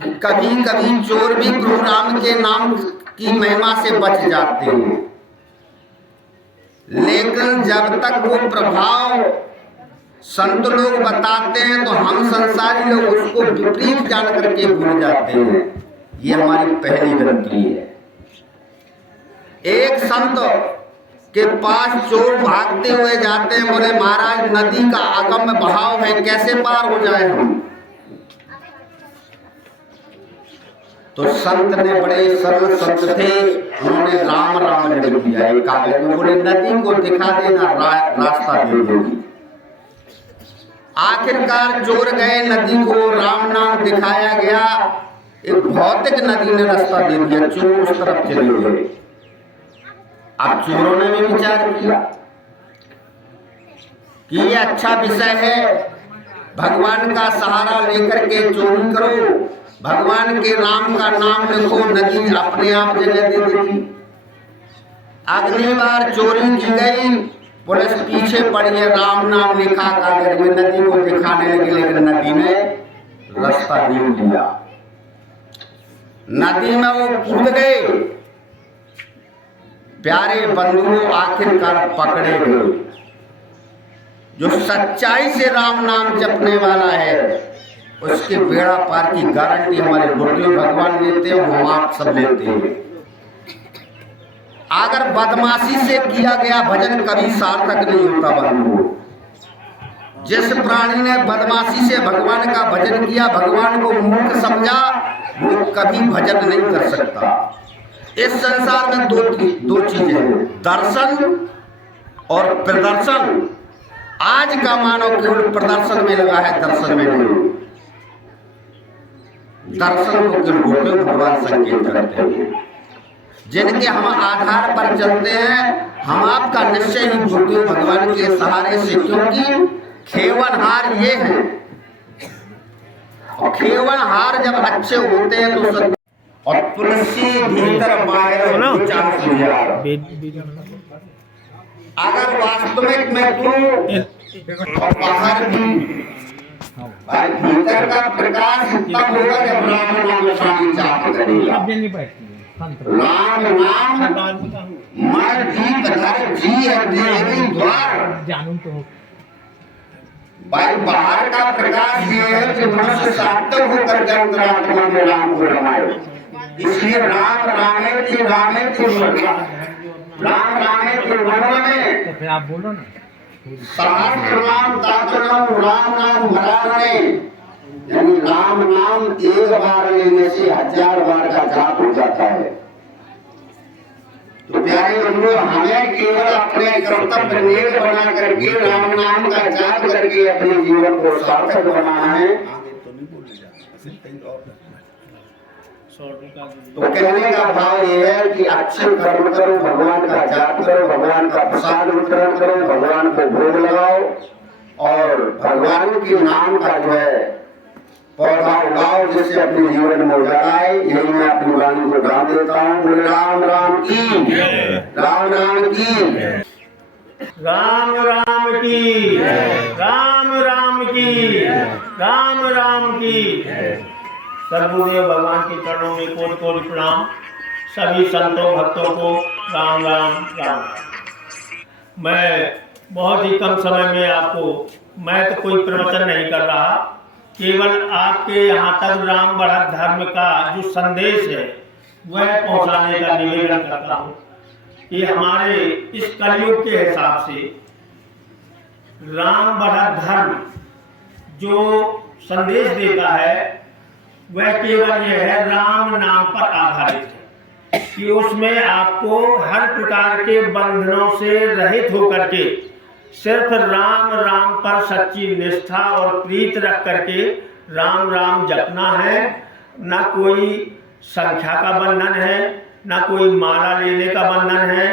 कभी कभी चोर भी प्रभु राम के नाम की महिमा से बच जाते हैं, लेकिन जब तक वो प्रभाव संत लोग बताते हैं तो हम संसारी लोग उसको विपरीत जान करके भूल जाते हैं। ये हमारी पहली गलती है। एक संत के पास चोर भागते हुए जाते हैं, बोले महाराज नदी का अगम बहाव है, कैसे पार हो जाए हम? तो संत ने, बड़े सरल संत थे, उन्होंने राम राम लिख दिया एक कागज में, बोले नदी को दिखा देना, रास्ता दे देगी। आखिरकार चोर गए, नदी को राम नाम दिखाया गया, एक भौतिक नदी ने रास्ता दे दिया, चोर उस तरफ चले गए। अब चोरों ने भी विचार किया कि ये अच्छा विषय है, भगवान का सहारा लेकर के चोरी करो, भगवान के नाम का नाम लिखो, नदी अपने आप जगह दे देगी। अगली बार चोरी की गई, पुलिस पीछे पड़ी है, राम नाम लिखा कागज में, नदी को दिखाने लगी, लेकिन नदी ने रास्ता नहीं दिया। नदी में वो कूद गए, प्यारे बंधुओं आखिरकार पकड़े गए। जो सच्चाई से राम नाम जपने वाला है उसके बेड़ा पार की गारंटी हमारे गुरुदेव भगवान लेते हैं, हम आप सब लेते हैं। अगर बदमाशी से किया गया भजन कभी सार्थक नहीं होता बंधुओं। जिस प्राणी ने बदमाशी से भगवान का भजन किया, भगवान को मूर्ख समझा, वो कभी भजन नहीं कर सकता। इस संसार में दो चीजें हैं, दर्शन और प्रदर्शन। आज का मानव केवल प्रदर्शन में लगा है, दर्शन में नहीं। दर्शन को केवल गुरुदेव भगवान संकेत करते हैं, जिनके हम आधार पर चलते हैं। हम आपका निश्चय ही गुरुदेव भगवान के सहारे से, क्योंकि खेवनहार ये हैं, और खेवनहार जब अच्छे होते हैं तो और तुलसी भीतर बाहर अगर वास्तविक में तू और बाहर भी भीतर का प्रकाश तब होगा जब राम नाम स्वामी जाप करेगा। राम नाम मन दीप धर जी है देवी द्वार। भाई बाहर का प्रकाश ये है कि मनुष्य सार्थक होकर के अंतरात्मा में राम को रमाए। इसलिए राम रामेति रामेति राम रामेति मनोरमे, तो फिर आप बोलो ना, सहस्र नाम तातुलम राम नाम भराने, यानी राम नाम एक बार लेने से 1000 बार का जाप हो जाता है। तो प्यारे बंधुओं, हमें केवल अपने कर्तव्य नेक बना करके राम नाम का जाप करके अपने जीवन को सार्थक बनाना है। तो कहने का भाव ये है कि अच्छे कर्म करो, भगवान का जाप करो, भगवान का प्रसाद वितरण करो, भगवान को भोग लगाओ, और भगवान के नाम का जो है पौधा उगाओ, जिससे अपने जीवन में उजाए। यही मैं अपनी वाणी को दान देता हूँ। बोले राम राम की, राम राम की, राम राम की, राम राम की, राम राम की। सर्वदेव भगवान के चरणों में कोटि कोटि प्रणाम। सभी संतों भक्तों को राम राम राम। मैं बहुत ही कम समय में आपको, मैं तो कोई प्रवचन नहीं कर रहा, केवल आपके यहाँ तक राम बढ़त धर्म का जो संदेश है वह पहुँचाने का निवेदन करता हूँ कि हमारे इस कलयुग के हिसाब से राम बढ़त धर्म जो संदेश देता है वह केवल यह है, राम नाम पर आधारित है कि उसमें आपको हर प्रकार के बंधनों से रहित होकर के सिर्फ राम राम पर सच्ची निष्ठा और प्रीत रख करके राम राम जपना है। ना कोई संख्या का बंधन है, ना कोई माला लेने का बंधन है,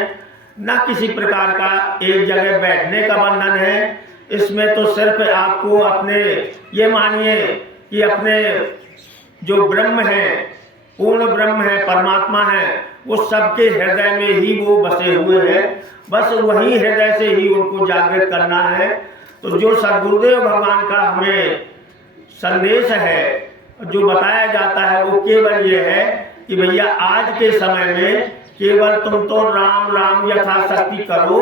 ना किसी प्रकार का एक जगह बैठने का बंधन है। इसमें तो सिर्फ आपको अपने, ये मानिए कि अपने जो ब्रह्म है, पूर्ण ब्रह्म है, परमात्मा है, वो सबके हृदय में ही वो बसे हुए हैं। बस वही हृदय से ही उनको जागृत करना है। तो जो सद्गुरुदेव भगवान का हमें संदेश है जो बताया जाता है वो केवल ये है कि भैया आज के समय में केवल तुम तो राम राम यथाशक्ति करो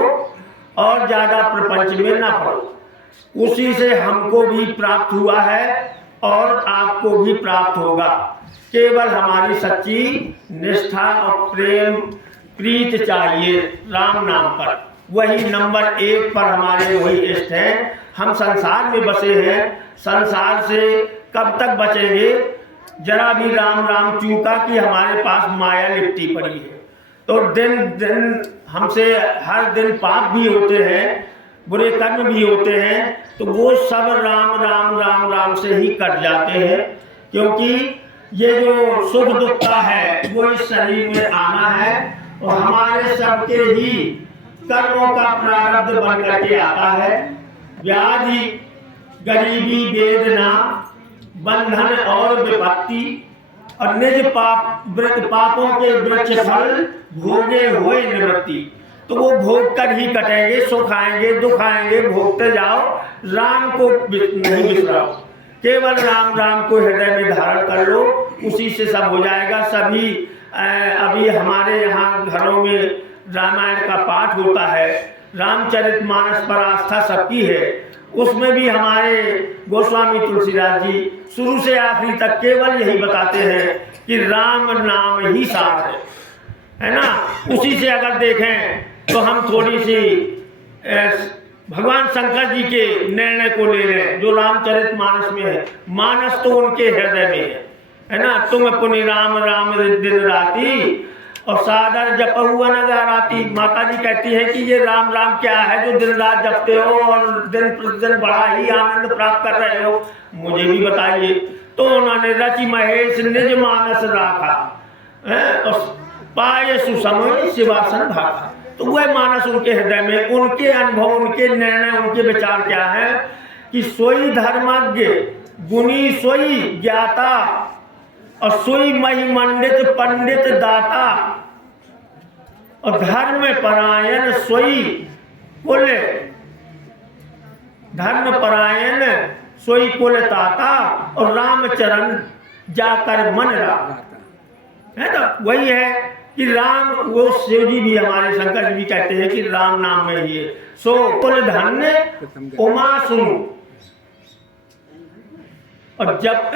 और ज्यादा प्रपंच में ना पड़ो। उसी से हमको भी प्राप्त हुआ है और आपको भी प्राप्त होगा। केवल हमारी सच्ची निष्ठा और प्रेम प्रीत चाहिए राम नाम पर, वही नंबर 1 पर हमारे वही इष्ट हैं। हम संसार में बसे हैं, संसार से कब तक बचेंगे? जरा भी राम राम चूका कि हमारे पास माया लिपटी पड़ी है। तो दिन दिन हमसे हर दिन पाप भी होते हैं, बुरे कर्म भी होते हैं, तो वो सब राम राम राम राम से ही कट जाते हैं। क्योंकि ये जो सुख दुख का है वो इस शरीर में आना है और हमारे सबके ही कर्मों का प्रारब्ध बन करके आता है। व्याधि, गरीबी, वेदना, बंधन और विपत्ति और निज पापों के वृक्ष फल भोगे हुए निवृत्ति। तो वो भोग कर ही कटेंगे, सुख आएंगे दुख आएंगे, भोगते जाओ, राम को नहीं बिसराओ। केवल राम राम को हृदय में धारण कर लो, उसी से सब हो जाएगा। सभी अभी हमारे यहाँ घरों में रामायण का पाठ होता है, रामचरितमानस पर आस्था सबकी है। उसमें भी हमारे गोस्वामी तुलसीदास जी शुरू से आखिरी तक केवल यही बताते हैं कि राम नाम ही सार है ना। उसी से अगर देखें तो हम थोड़ी सी भगवान शंकर जी के निर्णय को ले लें जो रामचरितमानस में है। मानस तो उनके हृदय में है ना। तुम पुनि राम राम दिन राती और सादर जपहु अनगाराती। माता जी कहती है कि ये राम राम क्या है जो दिन रात जपते हो और दिन प्रतिदिन बड़ा ही आनंद प्राप्त कर रहे हो, मुझे भी बताइए। तो उन्होंने रचि महेश निज मानस राखा और पाए सुसमय शिवासन भाखा। तो वह मानस उनके हृदय में, उनके अनुभव, उनके निर्णय, उनके विचार क्या है कि सोई धर्मज्ञ गुणी सोई ज्ञाता और सोई महिमंडित पंडित दाता और धर्म परायण सोई कुल, धर्म परायण सोई कुल ताता और रामचरण जाकर मन राम। है ना, वही है कि राम, वो शिव जी भी हमारे शंकर जी भी कहते हैं कि राम नाम में ही है। सो कुल धन्य उमा सुनु और जब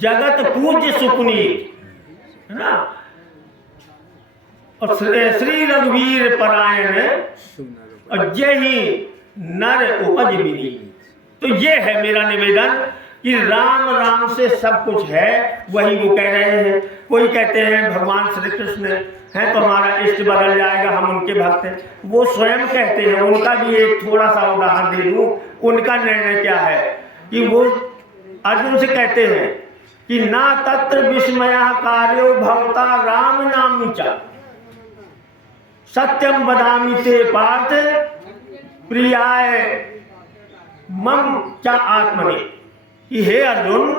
जगत पूज्य सुपुनीत है ना, और श्री रघुवीर परायण और जय ही नर उपज विनीत। तो ये है मेरा निवेदन कि राम राम से सब कुछ है, वही वो कह रहे हैं। कोई कहते हैं भगवान श्री कृष्ण हैं तो हमारा इष्ट बदल जाएगा, हम उनके भक्त हैं। वो स्वयं कहते हैं, उनका भी एक थोड़ा सा उदाहरण दे दूं। उनका निर्णय क्या है कि वो अर्जुन से कहते हैं कि ना तत्र विस्मया कार्यो भवता राम नामीचा सत्यम वदामि ते पार्थ प्रियाय मम च आत्मने। कि हे अर्जुन,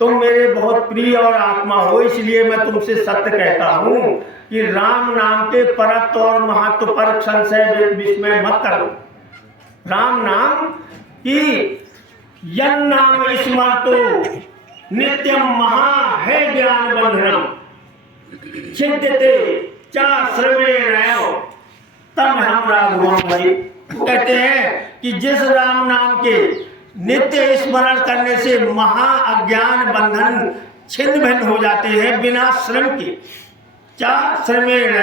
तुम मेरे बहुत प्रिय और आत्मा हो, इसलिए मैं तुमसे सत्य कहता हूं कि राम नाम के परत्व और महत्व पर संशय विस्मय मत करो। राम नाम की यन नाम स्मर्तो नित्यम महा है ज्ञान बंधनम छिद्यते चा श्रमेण तम हम राघवम भजे। कहते हैं कि जिस राम नाम के नित्य स्मरण करने से महा अज्ञान बंधन छिन्न भिन्न हो जाते हैं बिना श्रम के, चा श्रमेण,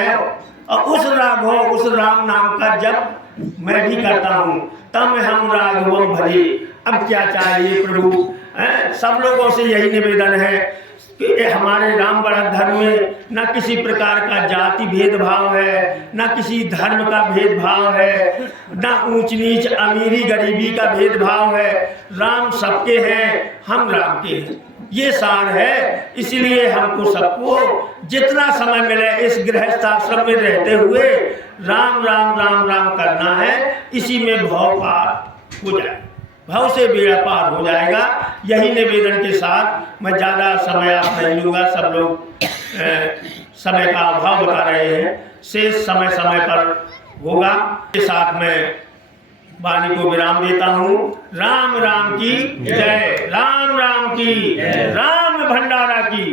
और उस राघव, उस राम नाम का जप मैं भी करता हूँ, तम हम राघवम भजे। अब क्या चाहिए प्रभु? सब लोगों से यही निवेदन है कि हमारे राम बढ़त धर्म में न किसी प्रकार का जाति भेदभाव है, न किसी धर्म का भेदभाव है, न ऊंच नीच अमीरी गरीबी का भेदभाव है। राम सबके हैं, हम राम के हैं, ये सार है। इसलिए हमको सबको जितना समय मिले इस गृहस्थ आश्रम में रहते हुए राम राम राम राम करना है। इसी में भव पार हो जाए, भव से बेड़ा पार हो जाएगा। यही निवेदन के साथ मैं ज़्यादा समय आप नहीं लूँगा, सब लोग समय का अभाव बता रहे हैं, शेष समय समय पर होगा। के साथ मैं वाणी को विराम देता हूँ। राम राम की जय। राम की, राम भंडारा की।